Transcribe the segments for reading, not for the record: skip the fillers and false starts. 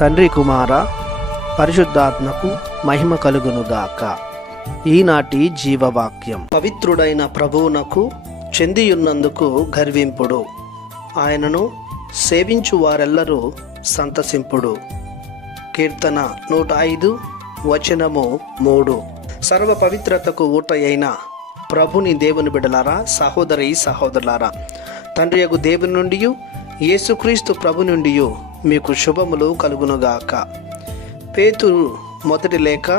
తండ్రి కుమార పరిశుద్ధాత్మకు మహిమ కలుగునుగాక. ఈనాటి జీవవాక్యం. పవిత్రుడైన ప్రభువునకు చెందియున్నందుకు గర్వింపుడు, ఆయనను సేవించు వారెల్లరూ సంతసింపుడు. కీర్తన 105 వచనము 3. సర్వ పవిత్రతకు ఊట అయిన ప్రభుని దేవుని బిడ్డలారా, సహోదరి సహోదరులారా, తండ్రి యగు దేవుని నుండి యేసుక్రీస్తు ప్రభు నుండి మీకు శుభములు కలుగునుగాక. పేతురు మొదటి లేఖ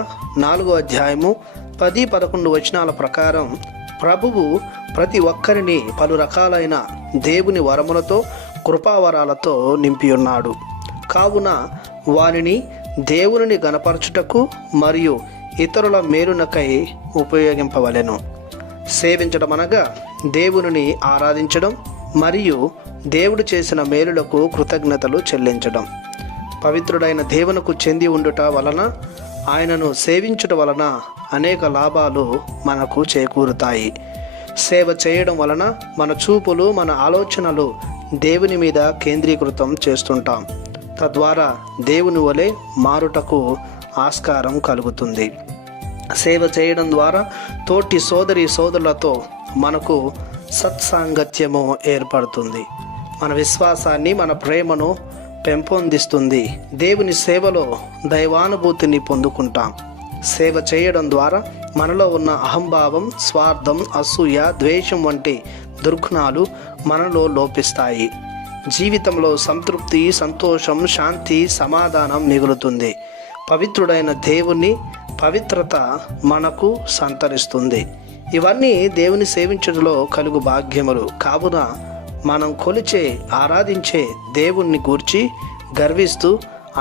4వ అధ్యాయము 10-11 వచనాల ప్రకారం ప్రభువు ప్రతి ఒక్కరిని పలు రకాలైన దేవుని వరములతో కృపావరాలతో నింపి ఉన్నాడు. కావున వారిని దేవుని గణపరచుటకు మరియు ఇతరుల మేలునకై ఉపయోగింపవలెను. సేవించడం అనగా దేవుని ఆరాధించడం మరియు దేవుడు చేసిన మేలులకు కృతజ్ఞతలు చెల్లించడం. పవిత్రుడైన దేవునికి చెంది ఉండుట వలన, ఆయనను సేవించుట వలన అనేక లాభాలు మనకు చేకూరుతాయి. సేవ చేయడం వలన మన చూపులు, మన ఆలోచనలు దేవుని మీద కేంద్రీకృతం చేస్తుంటాం. తద్వారా దేవుని వలె మారుటకు ఆస్కారం కలుగుతుంది. సేవ చేయడం ద్వారా తోటి సోదరి సోదరులతో మనకు సత్సాంగత్యము ఏర్పడుతుంది. మన విశ్వాసాన్ని, మన ప్రేమను పెంపొందిస్తుంది. దేవుని సేవలో దైవానుభూతిని పొందుకుంటాం. సేవ చేయడం ద్వారా మనలో ఉన్న అహంభావం, స్వార్థం, అసూయ, ద్వేషం వంటి దుర్గుణాలు మనలో లోపిస్తాయి. జీవితంలో సంతృప్తి, సంతోషం, శాంతి, సమాధానం మిగులుతుంది. పవిత్రుడైన దేవుని పవిత్రత మనకు సంతరిస్తుంది. ఇవన్నీ దేవుని సేవించడంలో కలుగు భాగ్యములు. కావున మనం కొలిచే, ఆరాధించే దేవుణ్ణి గూర్చి గర్విస్తూ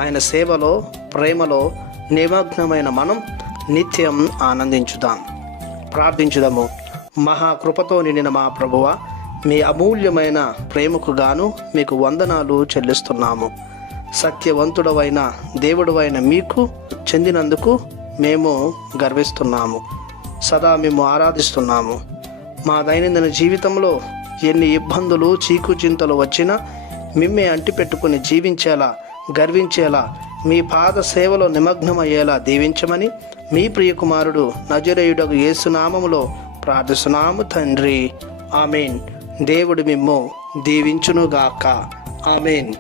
ఆయన సేవలో, ప్రేమలో నిమగ్నమైన మనం నిత్యం ఆనందించుదాం. ప్రార్థించుదాము. మహాకృపతో నిండిన మా ప్రభువా, మీ అమూల్యమైన ప్రేమకు గాను మీకు వందనాలు చెల్లిస్తున్నాము. సత్యవంతుడవైన దేవుడవైన మీకు చెందినందుకు మేము గర్విస్తున్నాము. సదా మేము ఆరాధిస్తున్నాము. మా దైనందిన జీవితంలో ఎన్ని ఇబ్బందులు, చీకుచింతలు వచ్చినా మిమ్మే అంటిపెట్టుకుని జీవించేలా, గర్వించేలా, మీ పాద సేవలో నిమగ్నమయ్యేలా దీవించమని మీ ప్రియకుమారుడు నజరేయుడగు యేసునామములో ప్రార్థిస్తున్నాము తండ్రి. ఆమేన్. దేవుడు మిమ్ము దీవించునుగాక. ఆమేన్.